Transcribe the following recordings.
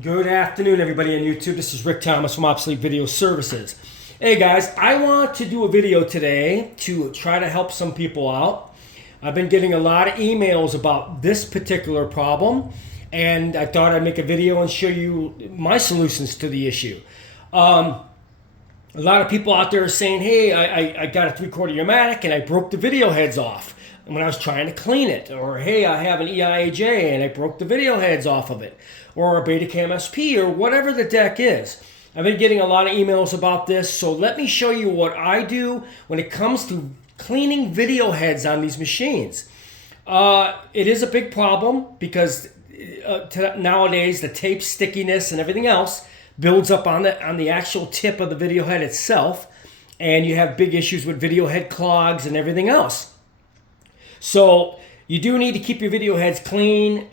Good afternoon, everybody on YouTube. This is Rick Thomas from Obsolete Video Services. Hey guys, I want to do a video today to try to help some people out. I've been getting a lot of emails about this particular problem, and I thought I'd make a video and show you my solutions to the issue. A lot of people out there are saying, hey, I got a 3/4 Urmatic and I broke the video heads off when I was trying to clean it. Or, hey, I have an EIAJ and I broke the video heads off of it. Or a Betacam SP or whatever the deck is. I've been getting a lot of emails about this, so let me show you what I do when it comes to cleaning video heads on these machines. It is a big problem because nowadays the tape stickiness and everything else builds up on the actual tip of the video head itself, and you have big issues with video head clogs and everything else. So you do need to keep your video heads clean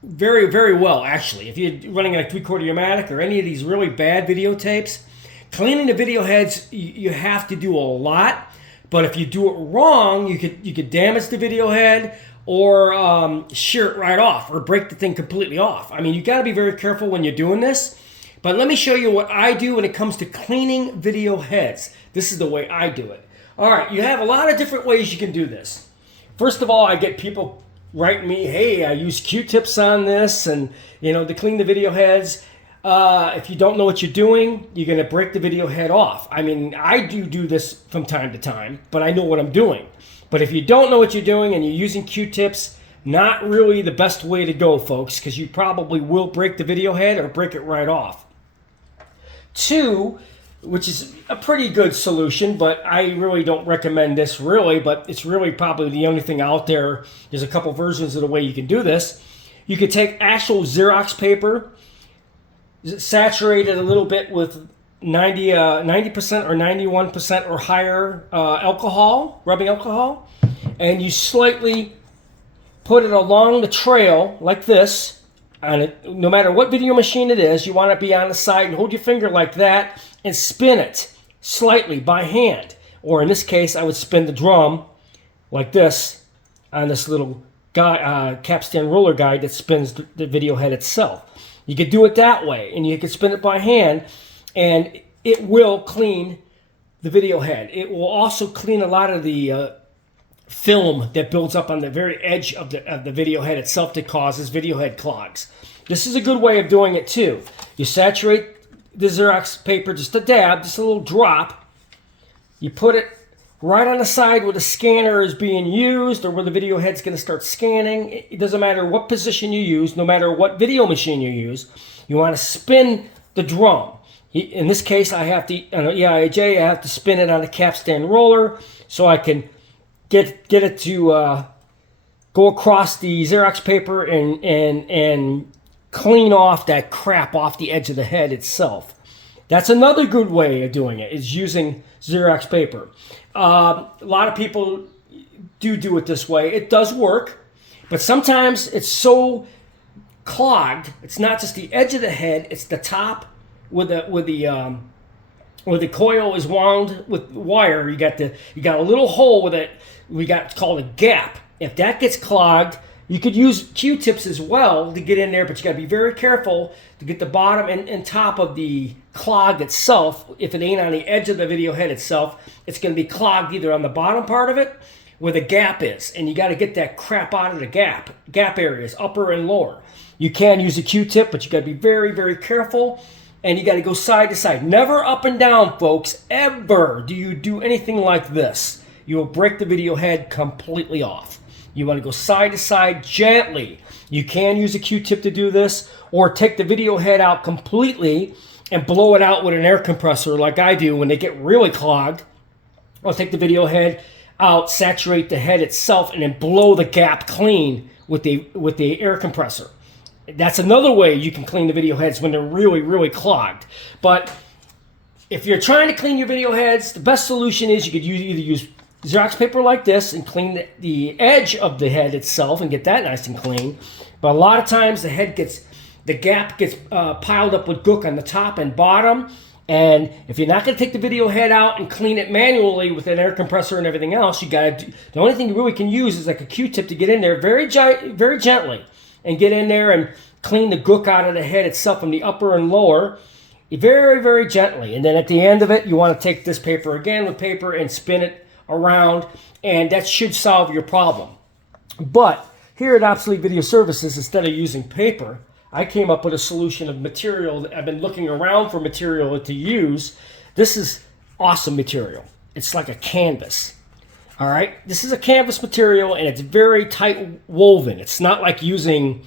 very, very well, actually. If you're running a 3/4 Urmatic or any of these really bad videotapes, cleaning the video heads, you have to do a lot. But if you do it wrong, you could damage the video head or shear it right off or break the thing completely off. I mean, you got to be very careful when you're doing this. But let me show you what I do when it comes to cleaning video heads. This is the way I do it. All right, you have a lot of different ways you can do this. First of all, I get people write me, hey, I use Q-tips on this and, to clean the video heads. If you don't know what you're doing, you're going to break the video head off. I mean, I do this from time to time, but I know what I'm doing. But if you don't know what you're doing and you're using Q-tips, not really the best way to go, folks, because you probably will break the video head or break it right off. Two, which is a pretty good solution, but I really don't recommend this really, but it's really probably the only thing out there. There's a couple versions of the way you can do this. You could take actual Xerox paper, saturate it a little bit with 90% or 91% or higher rubbing alcohol, and you slightly put it along the trail like this. On it, no matter what video machine it is, you want to be on the side and hold your finger like that and spin it slightly by hand. Or in this case, I would spin the drum like this on this little capstan roller guide that spins the video head itself. You could do it that way, and you could spin it by hand, and it will clean the video head. It will also clean a lot of the film that builds up on the very edge of the video head itself that causes video head clogs. This is a good way of doing it too. You saturate the Xerox paper, just a dab, just a little drop. You put it right on the side where the scanner is being used or where the video head's going to start scanning. It doesn't matter what position you use, no matter what video machine you use. You want to spin the drum. In this case, I have to, on an EIAJ, I have to spin it on a capstan roller so I can get it to go across the Xerox paper and clean off that crap off the edge of the head itself. That's another good way of doing it, is using Xerox paper. A lot of people do it this way. It does work, but sometimes it's so clogged. It's not just the edge of the head; it's the top where the coil is wound with wire. You got a little hole with it. It's called a gap. If that gets clogged, you could use Q-tips as well to get in there, but you got to be very careful to get the bottom and top of the clog itself. If it ain't on the edge of the video head itself, it's going to be clogged either on the bottom part of it where the gap is, and you got to get that crap out of the gap areas, upper and lower. You can use a Q-tip, but you got to be very, very careful. And you got to go side to side. Never up and down, folks. Ever do you do anything like this. You will break the video head completely off. You want to go side to side gently. You can use a Q-tip to do this, or take the video head out completely and blow it out with an air compressor like I do when they get really clogged. I'll take the video head out, saturate the head itself, and then blow the gap clean with the air compressor. That's another way you can clean the video heads when they're really, really clogged. But if you're trying to clean your video heads, the best solution is you could either use Xerox paper like this and clean the edge of the head itself and get that nice and clean. But a lot of times the gap gets piled up with gook on the top and bottom. And if you're not going to take the video head out and clean it manually with an air compressor and everything else, the only thing you really can use is like a Q-tip to get in there very gently and get in there clean the gook out of the head itself from the upper and lower very, very gently. And then at the end of it, you want to take this paper again with paper and spin it around, and that should solve your problem. But here at Obsolete Video Services, instead of using paper, I came up with a solution of material. I've been looking around for material to use. This is awesome material. It's like a canvas. All right, this is a canvas material, and it's very tight woven. It's not like using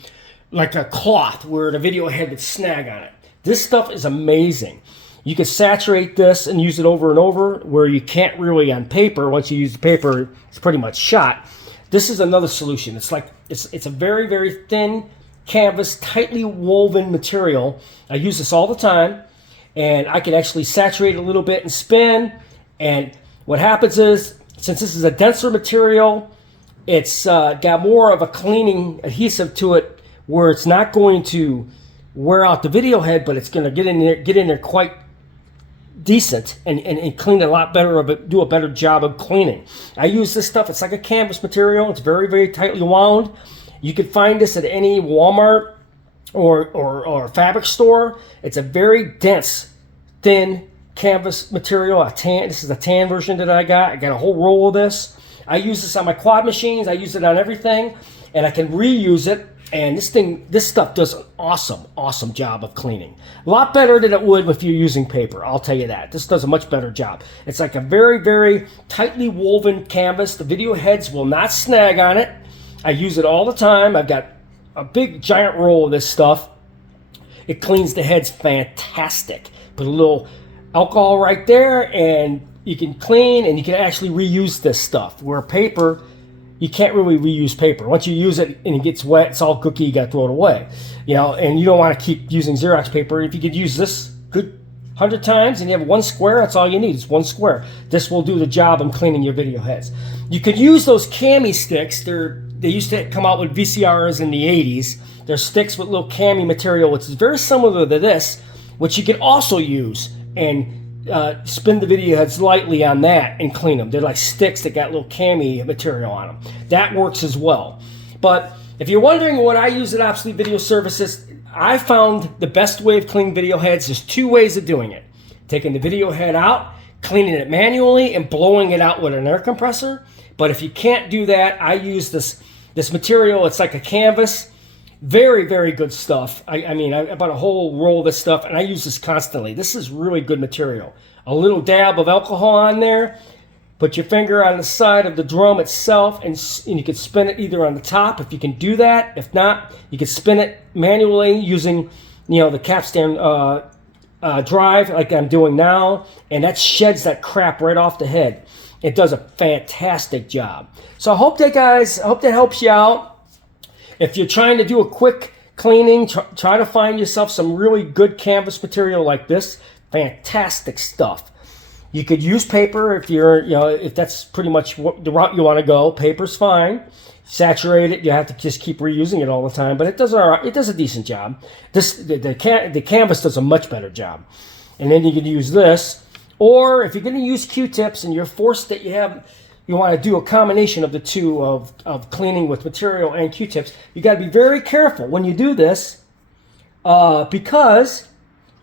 like a cloth where the video head would snag on it. This stuff is amazing. You can saturate this and use it over and over, where you can't really on paper. Once you use the paper, it's pretty much shot. This is another solution. It's like it's a very, very thin canvas, tightly woven material. I use this all the time, and I can actually saturate it a little bit and spin. And what happens is, since this is a denser material, it's got more of a cleaning adhesive to it, where it's not going to wear out the video head, but it's going to get in there quite decent and clean a lot better of it, do a better job of cleaning. I use this stuff. It's like a canvas material. It's very, very tightly wound. You can find this at any Walmart or fabric store. It's a very dense, thin canvas material. This is a tan version that I got. I got a whole roll of this. I use this on my quad machines. I use it on everything, and I can reuse it. And this stuff does an awesome job of cleaning. A lot better than it would if you're using paper, I'll tell you that. This does a much better job. It's like a very, very tightly woven canvas. The video heads will not snag on it. I use it all the time. I've got a big giant roll of this stuff. It cleans the heads fantastic. Put a little alcohol right there, and you can clean, and you can actually reuse this stuff. Where paper, you can't really reuse paper. Once you use it and it gets wet, it's all gooky, you got to throw it away. You know, and you don't want to keep using Xerox paper. If you could use this good 100 times and you have one square, that's all you need. It's one square. This will do the job of cleaning your video heads. You could use those cami sticks. They used to come out with VCRs in the 80s. They're sticks with little cami material, which is very similar to this, which you can also use and spin the video heads lightly on that and clean them. They're like sticks that got little cami material on them. That works as well. But if you're wondering what I use at Obsolete Video Services, I found the best way of cleaning video heads. There's two ways of doing it. Taking the video head out, cleaning it manually, and blowing it out with an air compressor. But if you can't do that, I use this material. It's like a canvas. Very, very good stuff. I mean, I bought a whole roll of this stuff, and I use this constantly. This is really good material. A little dab of alcohol on there. Put your finger on the side of the drum itself, and you can spin it either on the top, if you can do that. If not, you can spin it manually using, the capstan drive like I'm doing now, and that sheds that crap right off the head. It does a fantastic job. So I hope that helps you out. If you're trying to do a quick cleaning, try to find yourself some really good canvas material like this. Fantastic stuff. You could use paper if that's pretty much the route you want to go. Paper's fine. Saturate it. You have to just keep reusing it all the time, but it does all right. It does a decent job. The canvas does a much better job. And then you can use this, or if you're going to use Q-tips and you're forced that you want to do a combination of the two of cleaning with material and Q-tips, you got to be very careful when you do this because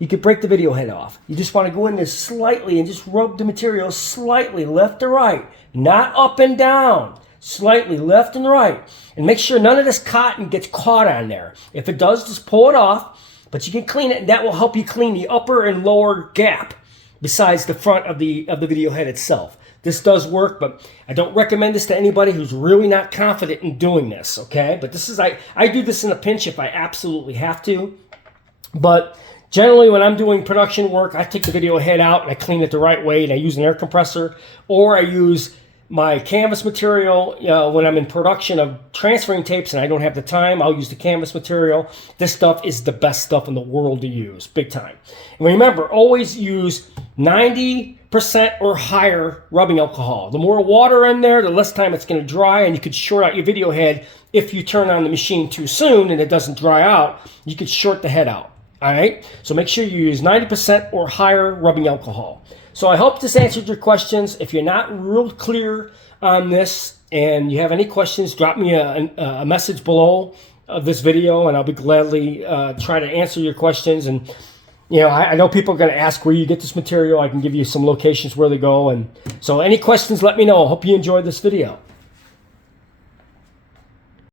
you could break the video head off. You just want to go in there slightly and just rub the material slightly left to right, not up and down, slightly left and right. And make sure none of this cotton gets caught on there. If it does, just pull it off, but you can clean it, and that will help you clean the upper and lower gap besides the front of the video head itself. This does work, but I don't recommend this to anybody who's really not confident in doing this, okay? But this is, I do this in a pinch if I absolutely have to. But generally, when I'm doing production work, I take the video head out and I clean it the right way, and I use an air compressor, or I use my canvas material. When I'm in production of transferring tapes and I don't have the time, I'll use the canvas material. This stuff is the best stuff in the world to use, big time. And remember, always use 90% or higher rubbing alcohol. The more water in there, the less time it's going to dry, and you could short out your video head if you turn on the machine too soon and it doesn't dry out. You could short the head out. All right, so make sure you use 90% or higher rubbing alcohol. So I hope this answered your questions. If you're not real clear on this and you have any questions, drop me a message below. of this video, and I'll be gladly try to answer your questions. And you know, I know people are going to ask where you get this material. I can give you some locations where they go. And so any questions, let me know. Hope you enjoyed this video.